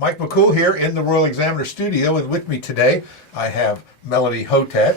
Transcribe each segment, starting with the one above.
Mike McCool here in the Royal Examiner studio, and with me today I have Melanie Hotek.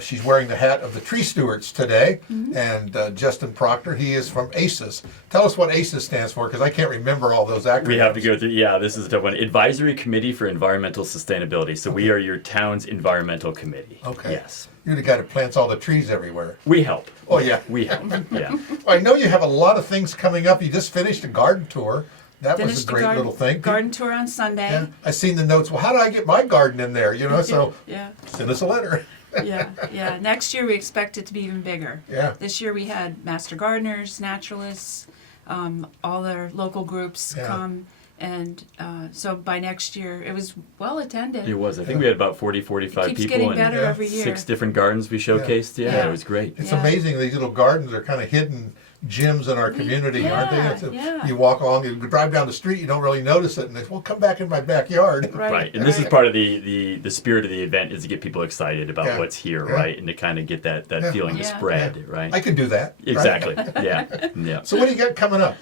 She's wearing the hat of the Tree Stewards today, and Justin Proctor, he is from ACES. Tell us what ACES stands for, because I can't remember all those acronyms. We have to go through, this is a tough one. Advisory Committee for Environmental Sustainability. So we are your town's environmental committee. Okay. Yes. You're the guy that plants all the trees everywhere. We help. Oh, yeah. We help, yeah. Well, I know you have a lot of things coming up. You just finished a garden tour. That was Finished a great little thing. Garden tour on Sunday. Yeah, I seen the notes. Well, how do I get my garden in there? You know, so Yeah, send us a letter. yeah. Next year we expect it to be even bigger. Yeah. This year we had master gardeners, naturalists, all their local groups Yeah. come. And so by next year, it was well attended. It was. I think we had about 40, 45 Keeps people getting and better Yeah. every year. 6 different gardens we showcased. Yeah, it was great. It's Yeah. amazing. These little gardens are kind of hidden gems in our community, aren't they? Yeah. You walk along, you drive down the street, you don't really notice it, and they say, well, come back in my backyard. Right, and this is part of the spirit of the event is to get people excited about Yeah. what's here, Yeah. right, and to kind of get that feeling to Yeah. spread, right? I can do that. right? Exactly. Yeah. So what do you got coming up?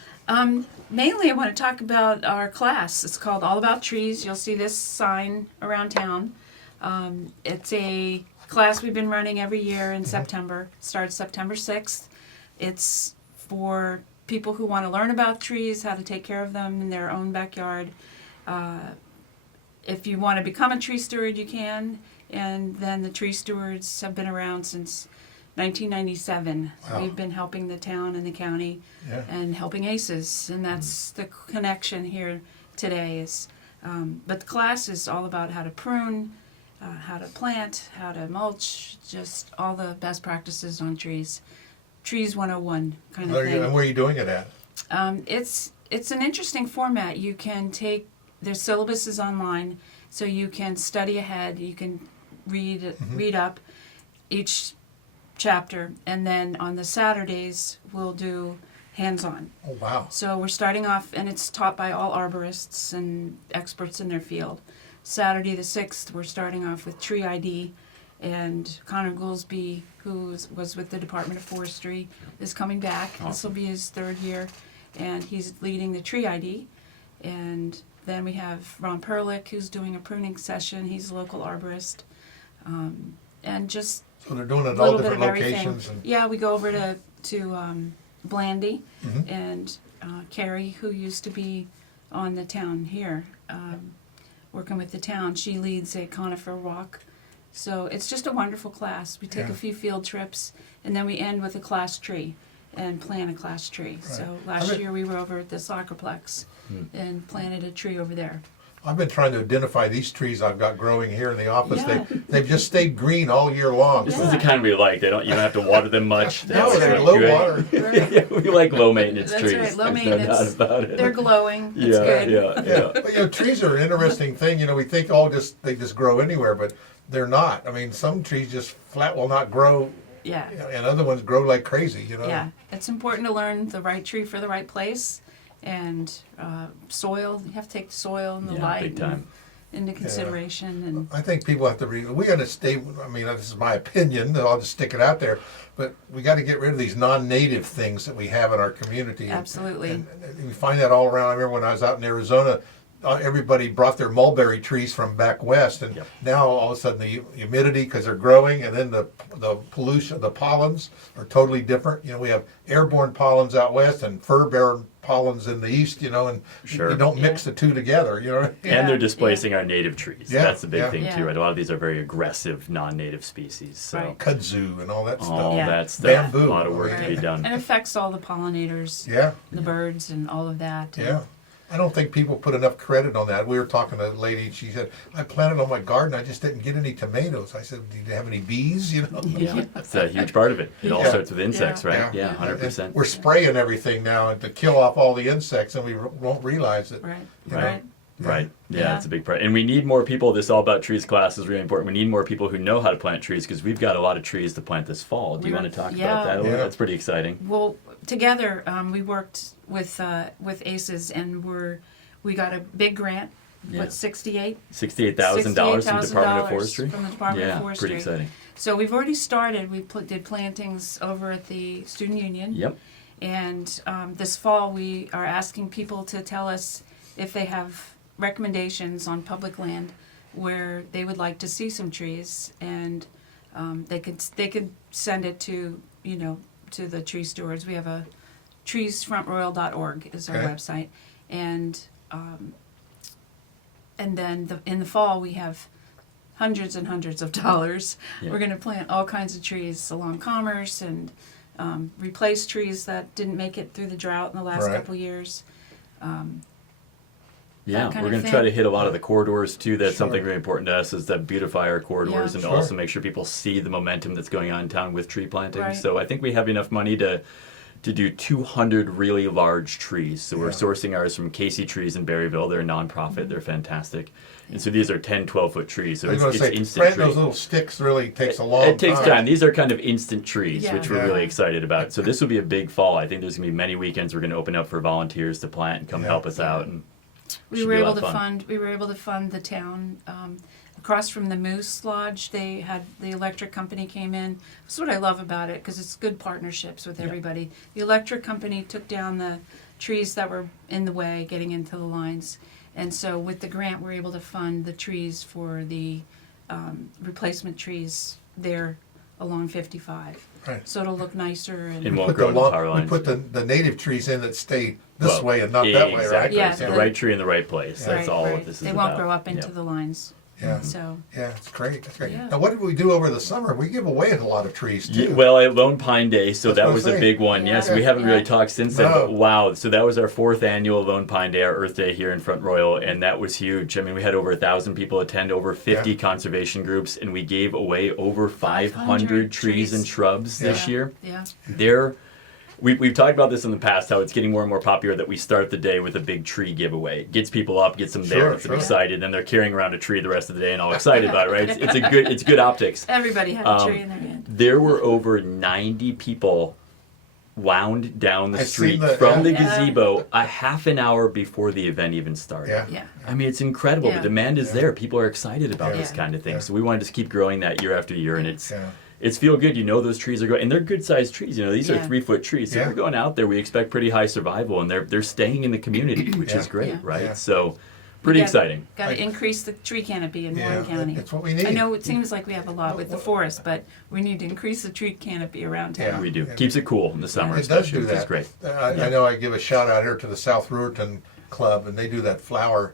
Mainly I want to talk about our class. It's called All About Trees. You'll see this sign around town. It's a class we've been running every year in September. Starts September 6th. It's for people who want to learn about trees, how to take care of them in their own backyard. If you want to become a tree steward, you can. And then the Tree Stewards have been around since 1997. Wow. We've been helping the town and the county Yeah. and helping ACES, and that's the connection here today. Is but the class is all about how to prune, how to plant, how to mulch, just all the best practices on trees. Trees 101 kind of And thing. where are you doing it at? It's an interesting format. You can take their syllabus is online, so you can study ahead. You can read up each chapter, and then on the Saturdays we'll do hands-on. Oh, wow. So we're starting off, and it's taught by all arborists and experts in their field. Saturday the 6th, we're starting off with tree ID, and Connor Goolsby, who was with the Department of Forestry, is coming back. This will be his 3rd year, and he's leading the tree ID. And then we have Ron Perlick, who's doing a pruning session. He's a local arborist. And just So they're doing it a at all little bit different of everything. locations. And, Yeah, we go over to Blandy Mhm. and Carrie, who used to be on the town here, working with the town. She leads a conifer walk. So it's just a wonderful class. We take Yeah. a few field trips, and then we end with a class tree and plant a class tree. So last year we were over at the Soccerplex and planted a tree over there. I've been trying to identify these trees I've got growing here in the office. Yeah. They've just stayed green all year long. This is the kind we like. You don't have to water them much. No, That's they're right. low Good. water. Yeah, we like low maintenance That's trees. right, low There's maintenance. No doubt about it. They're glowing. It's good. Yeah. But trees are an interesting thing. We think they just grow anywhere, but they're not. I mean, some trees just flat will not grow, Yeah. and other ones grow like crazy. Yeah, it's important to learn the right tree for the right place, and soil. You have to take the soil and the light big time. into consideration. And I think people have to we got to stay. I mean, this is my opinion. I'll just stick it out there. But we got to get rid of these non-native things that we have in our community. Absolutely. And we find that all around. I remember when I was out in Arizona, everybody brought their mulberry trees from back west, and now all of a sudden the humidity, because they're growing, and then the pollution, the pollens are totally different. We have airborne pollens out west and fur-bearing pollens in the east. And Sure. you don't mix the two together. And they're displacing our native trees. Yeah, That's the big yeah. thing Yeah. too, right? A lot of these are very aggressive non-native species. So Right. Kudzu and all that all stuff. Yeah. that stuff, Bamboo. a lot of work to be done. and it affects all the pollinators, Yeah. the birds, and all of that. And Yeah. I don't think people put enough credit on that. We were talking to a lady, she said, I planted on my garden, I just didn't get any tomatoes. I said, do you have any bees? Yeah, that's a huge part of it. It all Yeah. starts with insects, Yeah. right? Yeah, 100%. We're spraying everything now to kill off all the insects, and we won't realize it. Right. You Right. Right. Right. Yeah, Yeah. that's a big part. And we need more people. This All About Trees class is really important. We need more people who know how to plant trees because we've got a lot of trees to plant this fall. Do you want to talk about that a little? Yeah. That's pretty exciting. Well, together we worked with ACES, and we got a big grant. Yeah. What, $68,000 $68,000 from the Department of Forestry. From the Department Yeah, of Forestry. pretty exciting. So we've already started. We did plantings over at the Student Union. Yep. And this fall we are asking people to tell us if they have recommendations on public land where they would like to see some trees, and they could send it to, you know, to the Tree Stewards. We have a treesfrontroyal.org is our Okay. website, and then in the fall we have hundreds and hundreds of dollars. Yeah. We're going to plant all kinds of trees along Commerce and replace trees that didn't make it through the drought in the last Right. couple years. Yeah, kind we're of going to thing. try to hit a lot of the corridors too. That's Sure. something very important to us, is to beautify our corridors Yeah. and Sure. also make sure people see the momentum that's going on in town with tree planting. Right. So I think we have enough money to do 200 really large trees. So we're Yeah. sourcing ours from Casey Trees in Berryville. They're a nonprofit. They're fantastic. And so these are 10, 12-foot trees. So I was it's going to say, instant planting tree. those little sticks really takes a long time. It takes time. These are kind of instant trees, Yeah. which we're Yeah. really excited about. So this will be a big fall. I think there's going to be many weekends we're going to open up for volunteers to plant and come Yeah. help us out. And We should were be a able lot to of fun. fund. We were able to fund the town across from the Moose Lodge. They had the electric company came in. That's what I love about it, because it's good partnerships with Yeah. everybody. The electric company took down the trees that were in the way, getting into the lines, and so with the grant, we're able to fund the trees for the replacement trees there along 55. Right. So it'll look nicer and. And won't Put grow the into long- power we lines. put the native trees in that stay this Well, way and not that way, right? Exactly. Yeah, It's the the- right tree in the right place. That's Right, all right. this is They about. won't grow up into Yeah. the lines. Yeah. So. Yeah, it's great. That's great. Yeah. Now, what did we do over the summer? We give away a lot of trees too. Yeah, well, at Lone Pine Day, so That's that what was I'm a saying. big one. Yes, Yeah. we haven't really Yeah. talked since then. No. But wow, so that was our 4th annual Lone Pine Day, our Earth Day here in Front Royal, and that was huge. I mean, we had over 1,000 people attend, over 50 Yeah. conservation groups, and we gave away over 500 trees trees. and shrubs this Yeah. year. Yeah. We've talked about this in the past, how it's getting more and more popular that we start the day with a big tree giveaway. It gets people up, gets them there, Sure, gets them sure. excited, then they're carrying around a tree the rest of the day and all excited about it, right? It's good optics. Everybody had a tree in their hand. There were over 90 people wound down the I've street seen that, from the yeah. gazebo a half an hour before the event even started. Yeah. Yeah. I mean, it's incredible. Yeah. The demand is Yeah. there. People are excited about Yeah. this kind of thing. Yeah. So we wanted to keep growing that year after year, and it's Yeah. it's feel good. You know those trees are growing, and they're good sized trees. You know, these are Yeah. 3-foot trees. So Yeah. we're going out there. We expect pretty high survival, and they're staying in the community, which Yeah. is great, Yeah. right? Yeah. So pretty exciting. Got Like- to increase the tree canopy in Yeah, Warren County. that's what we need. I know it seems like we have a lot with the forest, but we need to increase the tree canopy around town. Yeah. We do. Keeps it cool in the summer, It does especially, do which is that. great. I know I give a shout out here to the South Ruritan Club, and they do that flower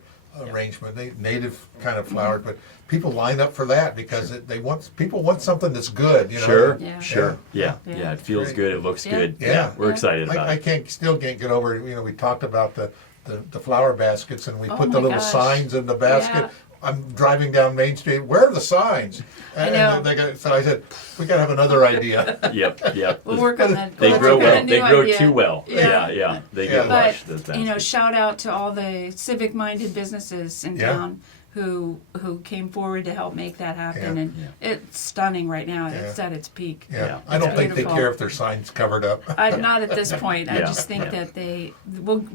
arrangement, they native kind of flowers, but people line up for that because people want something that's good, you know. Sure, Yeah. sure. Yeah. Yeah. Yeah, it feels Great. good. It looks Yeah. good. Yeah. We're Yeah. excited about I it. still can't get over, we talked about the flower baskets, and we Oh put my the little gosh. signs in the basket. Yeah. I'm driving down Main Street. Where are the signs? I And know. so I said, we got to have another idea. Yep. We'll work on that. They we'll grow work on a well. They new grow idea. too well. Yeah. Yeah. They Yeah. get But lush. Those baskets. shout out to all the civic-minded businesses in Yeah. town who came forward to help make that happen, Yeah. and it's stunning right now. Yeah. It's at its peak. Yeah, I don't think they beautiful. care if their sign's covered up. Not at this point. I Yeah. just think Yeah. that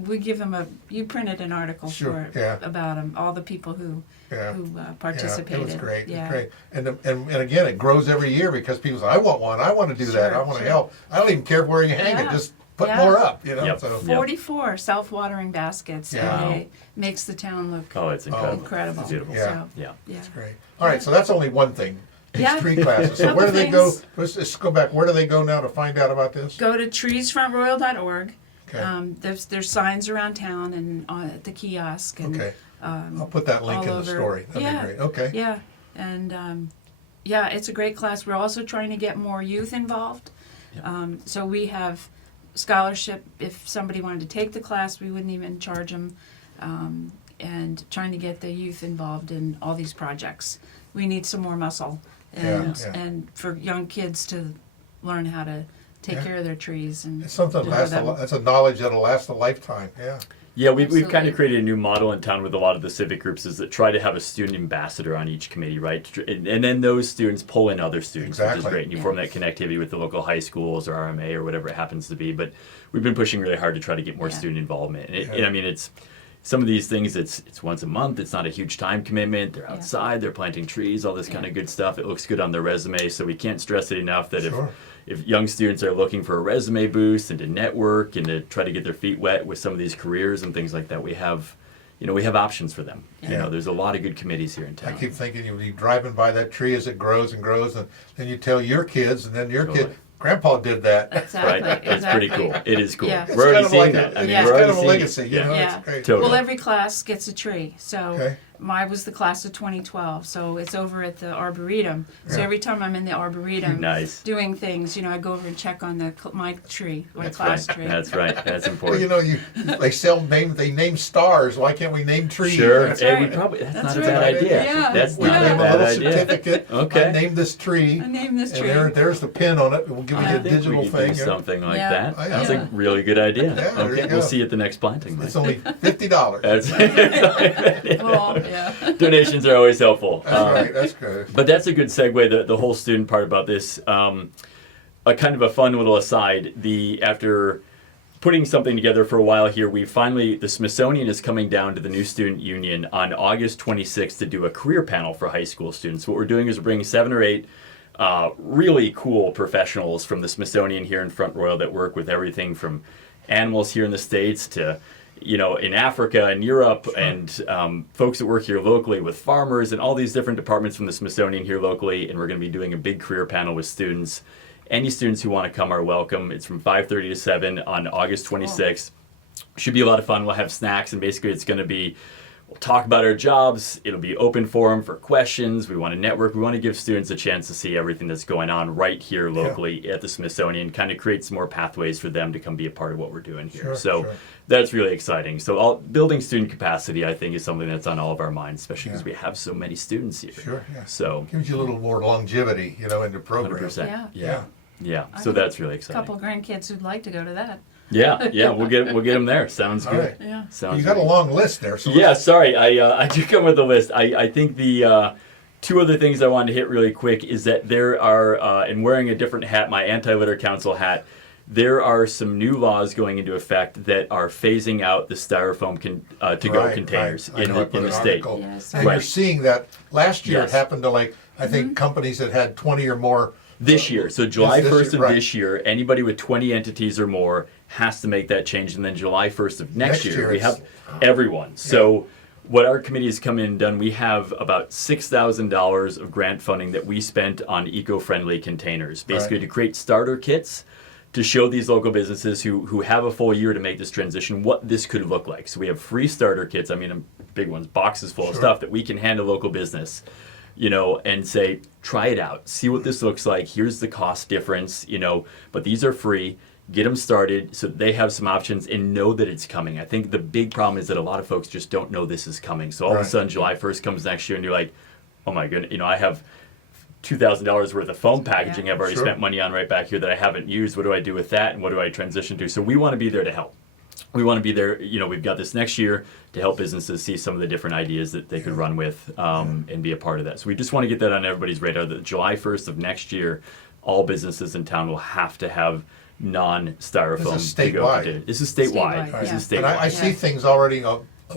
we give them you printed an article Sure, for it yeah. about them, all the people who Yeah. participated. Yeah, it was great. Yeah. It was great. And again, it grows every year because people say, I want one. I want to do that. Sure, I want to sure. help. I don't even care where you hang it. Yeah. Just put Yeah. more up, Yep. So, Yeah. 44 self-watering baskets Yeah. a day makes the town look Oh, it's incredible. incredible. It's beautiful. Yeah. So, Yeah. yeah. That's great. All right, so that's only one thing. These Yeah. tree classes. So Couple where do they go? things. Let's go back. Where do they go now to find out about this? Go to treesfrontroyal.org. Okay. There's signs around town and at the kiosk. And, Okay. I'll put that link all in the over. story. That'd Yeah. be great. Okay. Yeah, and yeah, it's a great class. We're also trying to get more youth involved. So we have scholarship. If somebody wanted to take the class, we wouldn't even charge them. And trying to get the youth involved in all these projects. We need some more muscle, and Yeah. and for young kids to learn how to take Yeah. care of their trees and It's something to that know lasts them. that's a knowledge that'll last a lifetime. Yeah. Yeah, we've kind Absolutely. of created a new model in town with a lot of the civic groups is that try to have a student ambassador on each committee, right? And then those students pull in other students, which is Exactly. great. And you Yeah. form that connectivity with the local high schools or RMA or whatever it happens to be. But we've been pushing really hard to try to get more Yeah. student involvement. And, Yeah. and I mean, it's some of these things, it's once a month. It's not a huge time commitment. They're Yeah. outside. They're planting trees, all this kind Yeah. of good stuff. It looks good on their resume. So we can't stress it enough that Sure. if young students are looking for a resume boost and to network and to try to get their feet wet with some of these careers and things like that, we have we have options for them. Yeah. There's a lot of good committees here in I town. keep thinking you'll be driving by that tree as it grows and grows, and then you tell your kids, and then your Totally. kid, Grandpa did that. Exactly. Right? It's pretty exactly. cool. It is cool. Yeah. It's We're already kind of seeing like that. I mean, Yeah. it's we're kind already of a seeing legacy, it. you know. Yeah. It's great. Totally. Well, every class gets a tree. So Okay. mine was the class of 2012. So it's over at the Arboretum. So Yeah. every time I'm in the Arboretum Nice. doing things, I go over and check on my tree, my That's class right. tree. That's right. That's Well, important. they name stars. Why can't we name trees? Sure. That's Hey, right. that's That's not a right. bad idea. Yeah. That's We not name a a bad little idea. certificate. Okay. I named this tree. I named this And tree. there's the pin on it. We'll give you I a I think digital we could thing. do something like Yeah. that. Oh, yeah. That's Yeah. a really good idea. Yeah, there Okay, you we'll go. see you at the next planting. Mike. It's only $50. That's Well, yeah. Donations are always helpful. That's right. That's good. But that's a good segue. The whole student part about this. A kind of a fun little aside. After putting something together for a while here, the Smithsonian is coming down to the new student union on August 26th to do a career panel for high school students. What we're doing is we're bringing 7 or 8 really cool professionals from the Smithsonian here in Front Royal that work with everything from animals here in the States to in Africa and Europe, and folks that work here locally with farmers and all these different departments from the Smithsonian here locally. And we're going to be doing a big career panel with students. Any students who want to come are welcome. It's from 5:30 to 7 on August 26th. Should be a lot of fun. We'll have snacks, and basically it's going to be, we'll talk about our jobs. It'll be open forum for questions. We want to network. We want to give students a chance to see everything that's going on right here locally at the Smithsonian, kind of create some more pathways for them to come be a part of what we're doing here. Sure. That's really exciting. So building student capacity, I think, is something that's on all of our minds, especially because we have so many students here. Sure. Yeah. So Gives you a little more longevity, in the program. 100%. Yeah. Yeah. Yeah. So that's really A exciting. couple grandkids who'd like to go to that. Yeah. We'll get them there. Sounds All good. right. Yeah. Sounds You got a good. long list there. So Yeah, sorry. I do come with a list. I think the 2 other things I wanted to hit really quick is that there are, and wearing a different hat, my anti-litter council hat, there are some new laws going into effect that are phasing out the styrofoam to-go containers I know, I put in the an state. article. Yes. And Right. you're seeing that last year Yes. it happened to I think companies that had 20 or more. This year, so July This 1st year, of right. this year, anybody with 20 entities or more has to make that change, and then July 1st of next year, we it's- have everyone. So what our committee has come in and done, we have about $6,000 of grant funding that we spent on eco-friendly containers, basically Right. to create starter kits to show these local businesses who have a full year to make this transition what this could look like. So we have free starter kits, big ones, boxes full of Sure. stuff that we can hand a local business. And say, try it out, see what this looks like. Here's the cost difference, but these are free. Get them started so they have some options and know that it's coming. I think the big problem is that a lot of folks just don't know this is coming. So all of a Right. sudden, July 1st comes next year, and you're like, oh my goodness, I have $2,000 worth of foam packaging Yeah. I've already Sure. spent money on right back here that I haven't used. What do I do with that, and what do I transition to? So we want to be there to help. We want to be there, we've got this next year to help businesses see some of the different ideas that they could run with and be a part of that. So we just want to get that on everybody's radar that July 1st of next year, all businesses in town will have to have non-styrofoam This is to-go statewide. containers. This is statewide. Statewide, This yeah. is And I statewide. see things already,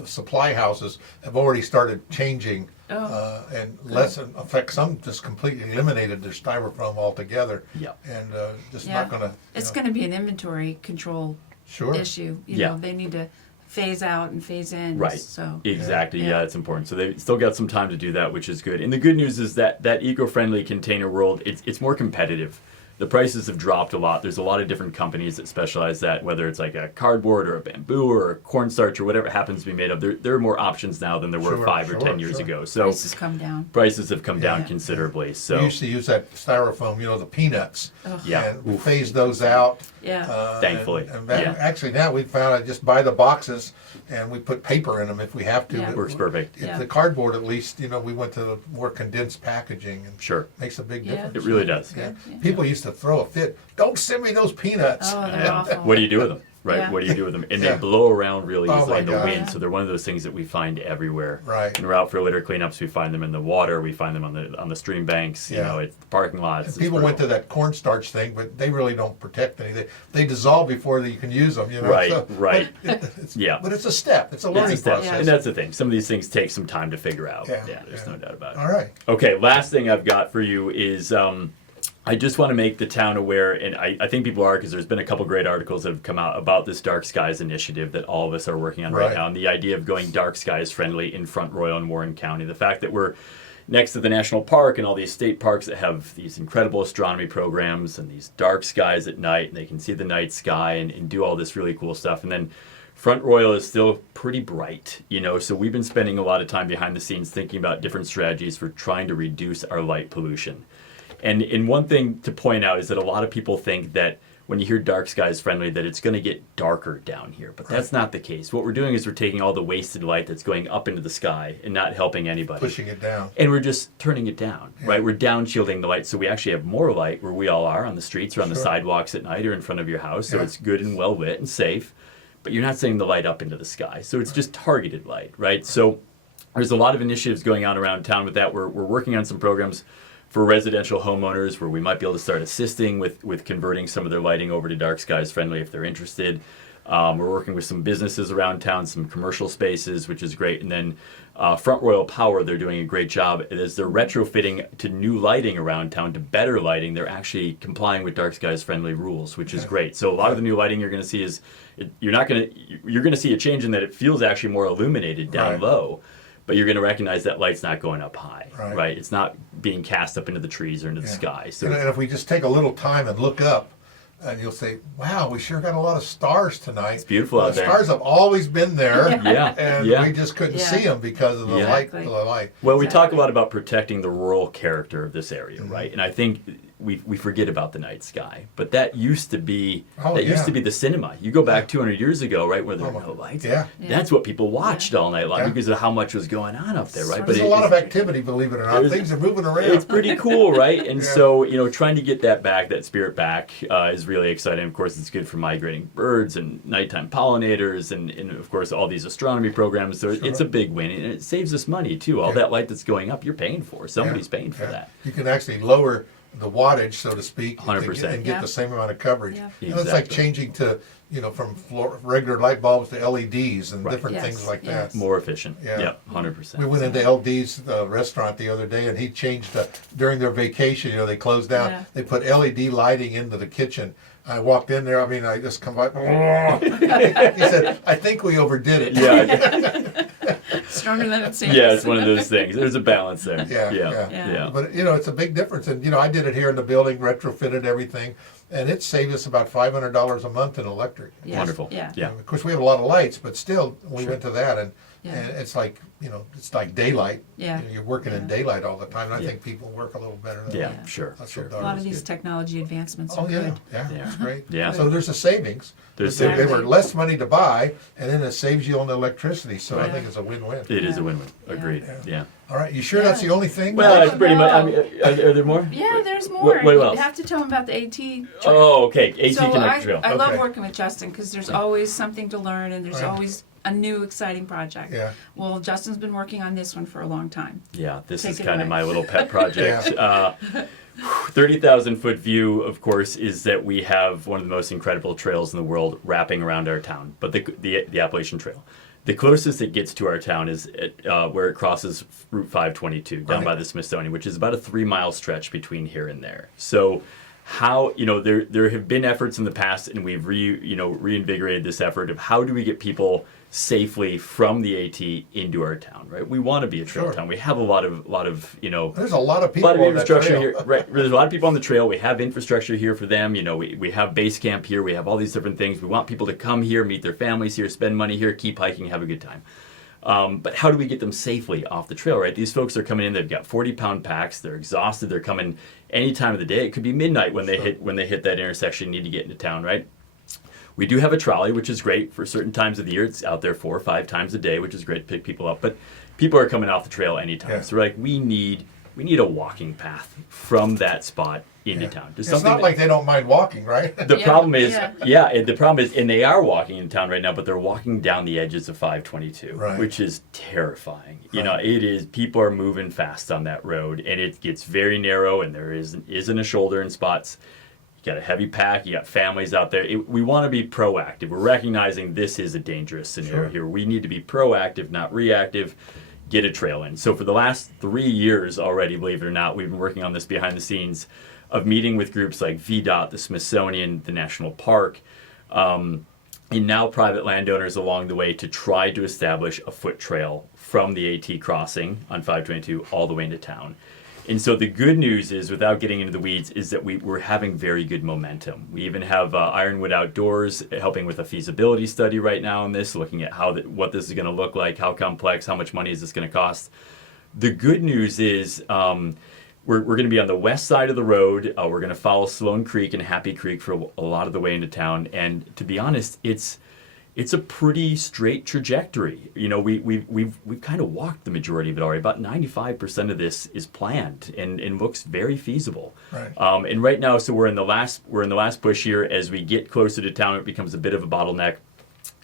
supply houses have already started changing Oh. and less, in fact, some just completely eliminated their styrofoam altogether. Yeah. And just Yeah. not going to. It's going to be an inventory control Sure. issue. Yeah. They need to phase out and phase in. Right. So Exactly. Yeah. Yeah, it's important. So they still got some time to do that, which is good. And the good news is that eco-friendly container world, it's more competitive. The prices have dropped a lot. There's a lot of different companies that specialize that, whether it's like a cardboard or a bamboo or a cornstarch or whatever it happens to be made of. There are more options now than there were Sure, 5 or 10 sure, years sure. ago. So prices come down. prices have come down Yeah. considerably. We So used to use that styrofoam, the peanuts. Ugh. Yeah. And we phased those out. Yeah. Thankfully, And actually now we found I just buy the boxes and we put paper in them if we have to. Yeah. But works perfect. Yeah. The cardboard, at least, we went to the more condensed packaging and Sure. makes a big Yeah. difference. It really does. Yeah. Yeah. People used to throw a fit. Don't send me those peanuts. Oh, they're Yeah. awful. What do you do with them? Right? Yeah. What do you do with them? And Yeah. they blow around really Oh easily my in the God. wind. Yeah. So they're one of those things that we find everywhere. Right. And we're out for litter cleanups. We find them in the water. We find them on the stream banks. Yeah. It's the parking lots. And It's people went to brutal. that cornstarch thing, but they really don't protect anything. They dissolve before you can use them. Right, So- right. It's, Yeah. But it's a step. It's a It's learning a step. process. And that's the thing. Some of these things take some time to figure out. Yeah, There's yeah. no doubt about it. All right. Okay, last thing I've got for you is I just want to make the town aware, and I think people are, because there's been a couple great articles that have come out about this Dark Skies initiative that all of us are working on right now, and the idea of going dark skies friendly in Front Royal and Warren County. The fact that we're next to the national park and all these state parks that have these incredible astronomy programs and these dark skies at night, and they can see the night sky and do all this really cool stuff. And then Front Royal is still pretty bright, so we've been spending a lot of time behind the scenes thinking about different strategies for trying to reduce our light pollution. And one thing to point out is that a lot of people think that when you hear dark skies friendly, that it's going to get darker down here. But that's not the case. What we're doing is we're taking all the wasted light that's going up into the sky and not helping anybody. Pushing it down. And we're just turning it down, right? We're down shielding the light, so we actually have more light where we all are on the streets or on the sidewalks at night or in front of your house. So it's good and well lit and safe. But you're not sending the light up into the sky. So it's just targeted light, right? So there's a lot of initiatives going on around town with that. We're working on some programs for residential homeowners where we might be able to start assisting with converting some of their lighting over to dark skies friendly if they're interested. We're working with some businesses around town, some commercial spaces, which is great. And then Front Royal Power, they're doing a great job as they're retrofitting to new lighting around town, to better lighting. They're actually complying with dark skies friendly rules, which is great. So a lot of the new lighting you're going to see you're going to see a change in that it feels actually more illuminated down low. But you're going to recognize that light's not going up high, right? It's not being cast up into the trees or into the sky. So, and if we just take a little time and look up, and you'll say, wow, we sure got a lot of stars tonight. It's beautiful out there. The stars have always been there, and yeah. we just couldn't see them because of the light. Well, we talk a lot about protecting the rural character of this area, right? And I think we forget about the night sky, but that used to be used to be the cinema. You go back 200 years ago, right, where there were no lights. That's what people watched all night long because of how much was going on up there, right? There's a lot of activity, believe it or not. Things are moving around. It's pretty cool, right? And so, trying to get that spirit back is really exciting. Of course, it's good for migrating birds and nighttime pollinators and of course, all these astronomy programs. So it's a big win, and it saves us money, too. All that light that's going up, you're paying for. Somebody's paying for that. You can actually lower the wattage, so to speak, 100%. and get the same amount of coverage. Yeah. And it's like changing to, from regular light bulbs to LEDs and different Yes. things like that. More efficient. Yeah. Yep, 100%. We went into LD's restaurant the other day, and he changed during their vacation. They closed down. Yeah. They put LED lighting into the kitchen. I walked in there. I just come by. He said, "I think we overdid it." Yeah. Stronger than it seems. Yeah, it's one of those things. There's a balance there. Yeah. But it's a big difference, and I did it here in the building, retrofitted everything, and it saved us about $500 a month in electric. Yes. Wonderful. Yeah. Of course, we have a lot of lights, but still, we went to that, and it's like it's like daylight. Yeah. You're working in daylight all the time, and I think people work a little better. Than Sure. That's Sure. what A lot of ours these do. technology advancements are Yeah, good. it's great. Yeah. So there's a savings. There's They savings. were less money to buy, and then it saves you on the electricity. So I Right. think it's a win-win. It is a win-win. Agreed. Yeah. All right, you sure that's the only thing? Well, it's pretty much. No. Are there more? Yeah, there's more. What You else? have to tell them about the AT trail. Oh, okay. AT So Connector Trail. I love Okay. working with Justin because there's always something to learn and there's Right. always a new exciting project. Yeah. Well, Justin's been working on this one for a long time. Yeah, this Take is it kind of away. my little pet project. 30,000 foot view, of course, is that we have one of the most incredible trails in the world wrapping around our town, but the Appalachian Trail. The closest it gets to our town is where it crosses Route 522 down by the Smithsonian, which is about a 3-mile stretch between here and there. So how, there have been efforts in the past, and we've reinvigorated this effort of how do we get people safely from the AT into our town, right? We want to be a trail town. We have a lot of There's a lot of people a lot of on that infrastructure trail. here, right? There's a lot of people on the trail. We have infrastructure here for them. We have base camp here. We have all these different things. We want people to come here, meet their families here, spend money here, keep hiking, have a good time. But how do we get them safely off the trail, right? These folks are coming in. They've got 40-pound packs. They're exhausted. They're coming any time of the day. It could be midnight when they hit that intersection. Need to get into town, right? We do have a trolley, which is great for certain times of the year. It's out there 4 or 5 times a day, which is great to pick people up. But people are coming off the trail anytime. Yeah. So we're like, we need a walking path from that spot into town. It's not like they don't mind walking, right? The problem is, yeah. the problem is, and they are walking in town right now, but they're walking down the edges of 522, Right. which is terrifying. Right. It is, people are moving fast on that road, and it gets very narrow, and there isn't a shoulder in spots. You got a heavy pack, you got families out there. We want to be proactive. We're recognizing this is a dangerous scenario here. We need to be proactive, not reactive. Get a trail in. So for the last 3 years already, believe it or not, we've been working on this behind the scenes. of meeting with groups like VDOT, the Smithsonian, the National Park, and now private landowners along the way to try to establish a foot trail from the AT crossing on 522 all the way into town. And so the good news is, without getting into the weeds, is that we're having very good momentum. We even have Ironwood Outdoors helping with a feasibility study right now on this, looking at what this is going to look like, how complex, how much money is this going to cost. The good news is we're going to be on the west side of the road. We're going to follow Sloan Creek and Happy Creek for a lot of the way into town. And to be honest, it's a pretty straight trajectory. You know, we've kind of walked the majority of it already. About 95% of this is planned and looks very feasible. Right. And right now, so we're in the last push here. As we get closer to town, it becomes a bit of a bottleneck.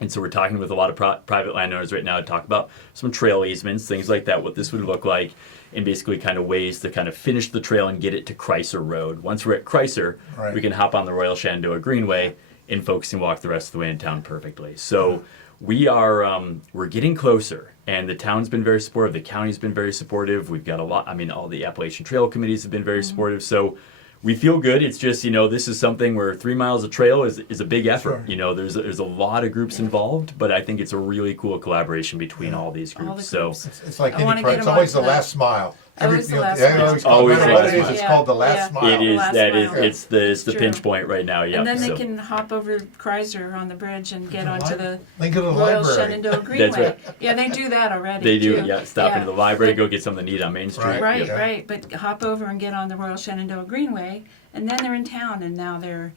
And so we're talking with a lot of private landowners right now to talk about some trail easements, things like that, what this would look like, and basically kind of ways to kind of finish the trail and get it to Chrysler Road. Once we're at Chrysler, Right. we can hop on the Royal Shenandoah Greenway, and folks can walk the rest of the way in town perfectly. So we're getting closer, and the town's been very supportive. The county's been very supportive. We've got all the Appalachian Trail committees have been very supportive. So we feel good. It's just, this is something where 3 miles of trail is a big effort. Sure. There's a lot of groups involved, but I think it's a really cool collaboration between all these groups. All the So groups. It's like I wanna any get project. It's them always the onto that. last mile. Always the last yeah, mile. Always Always no the matter what last it is, mile. it's Yeah. called the last Yeah. mile. it is last that mile. it's the True. pinch point right now. Yeah. And then they So- can hop over Chrysler on the bridge and get onto the Then go to the Royal library. Shenandoah Greenway. That's right. Yeah, they do that already. They do, too. yeah. Stop into the library, go get something to eat on Main Street. Right. Right, Yeah. right. But hop over and get on the Royal Shenandoah Greenway, and then they're in town, and now they're,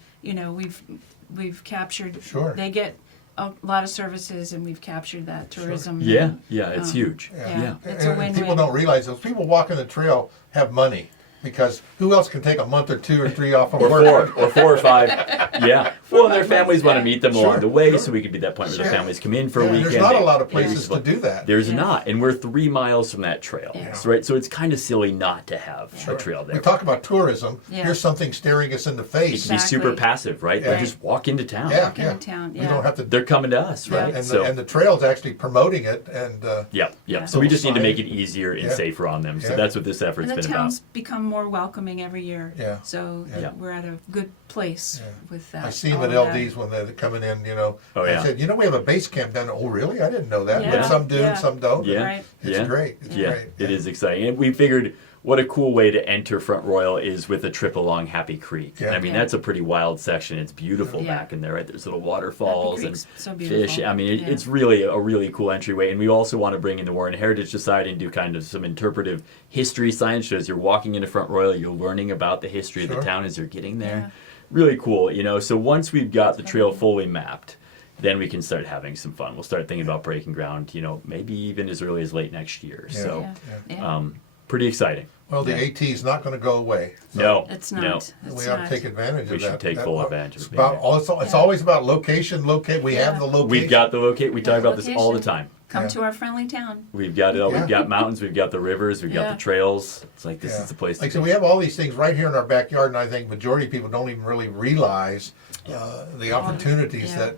we've captured. Sure. They get a lot of services, and we've captured that tourism. Yeah, it's huge. Yeah. Yeah. It's a And win-win. people don't realize those people walking the trail have money, because who else can take a month or 2 or 3 off from Or work? 4 or 5. Yeah. Well, and their families want to meet them along Sure, the way, sure. so we could be that point where Sure. the families come in for a Yeah, weekend. there's not a lot of and- places to do that. There's Yeah. not, and we're 3 miles from that trail, Yeah. right? So it's kind of silly not to have Sure. a trail there. We talk about tourism. Yeah. Here's something staring us in the It face. can be super Exactly. passive, right? Yeah. They just walk into town. Yeah, Walking yeah. in town, We yeah. don't have to. They're coming to us, right? And, So, the trail's actually promoting it, and yeah. Yeah. So we just need to Sign. make it easier and Yeah. safer on them. So Yeah. that's what this effort's And the been town's about. become more welcoming every year. Yeah. So Yeah. we're at a good place Yeah. with that. I see them all at of that. LDs when they're coming in. Oh, yeah. I said, we have a base camp down there. Oh, really? I didn't know that. Yeah. But some do, Yeah. some don't. Yeah. Right. It's Yeah. great. It's Yeah, great. it is exciting. And we figured what a cool way to enter Front Royal is with a trip along Happy Creek. Yeah. I mean, Yeah. that's a pretty wild section. It's beautiful Yeah. back in there, right? There's little waterfalls Happy and Creek's so beautiful. fish. I mean, Yeah. it's really a really cool entryway. And we also want to bring in the Warren Heritage Society and do kind of some interpretive history science shows. You're walking into Front Royal, you're learning about the history of Sure. the town as you're getting there. Yeah. Really cool, So once we've got the trail fully mapped, then we can start having some fun. We'll start thinking about breaking ground, maybe even as early as late next year. Yeah. So, Yeah. Yeah. pretty exciting. Well, the AT is not going to go away. So No, It's no. not. It's we have not. to take advantage of We that. should take That- full advantage of It's it being about. there. It's always about location. We Yeah. have the location. We've got the locate. We talk about this all the Location. time. Come Yeah. to our friendly town. We've got it all. Yeah. We've got mountains. We've got the rivers. We've got Yeah. the trails. It's like this Yeah. is the place. Like to so, be. we have all these things right here in our backyard, and I think majority of people don't even really realize the opportunities Yeah.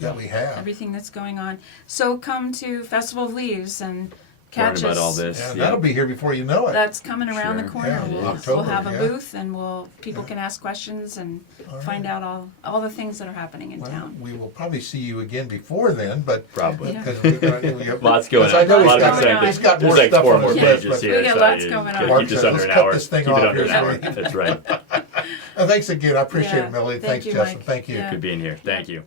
that we have. Everything that's going on. So come to Festival of Leaves and Learn catch about us. all this. Yeah, Yeah. that'll be here before you know it. That's coming around the Sure. corner. Yeah, We'll, October, we'll have a yeah. booth, and people Yeah. can ask questions and All find right. out all the things that are happening in Well, town. we will probably see you again before then, but Probably. Yeah. because we have Lots going because I on. know A lot he's of got, exciting. he's got There's more like stuff 4 on more his pages list. here. We got so lots you going gotta on. Keep this Mark under says, an "Let's cut hour. this thing Keep it off under an here, hour. so we-" That's right. Thanks again. I appreciate Yeah. it, Melody. Thank Thanks, you, Justin. Mike. Thank you. Yeah. Good being here. Thank you.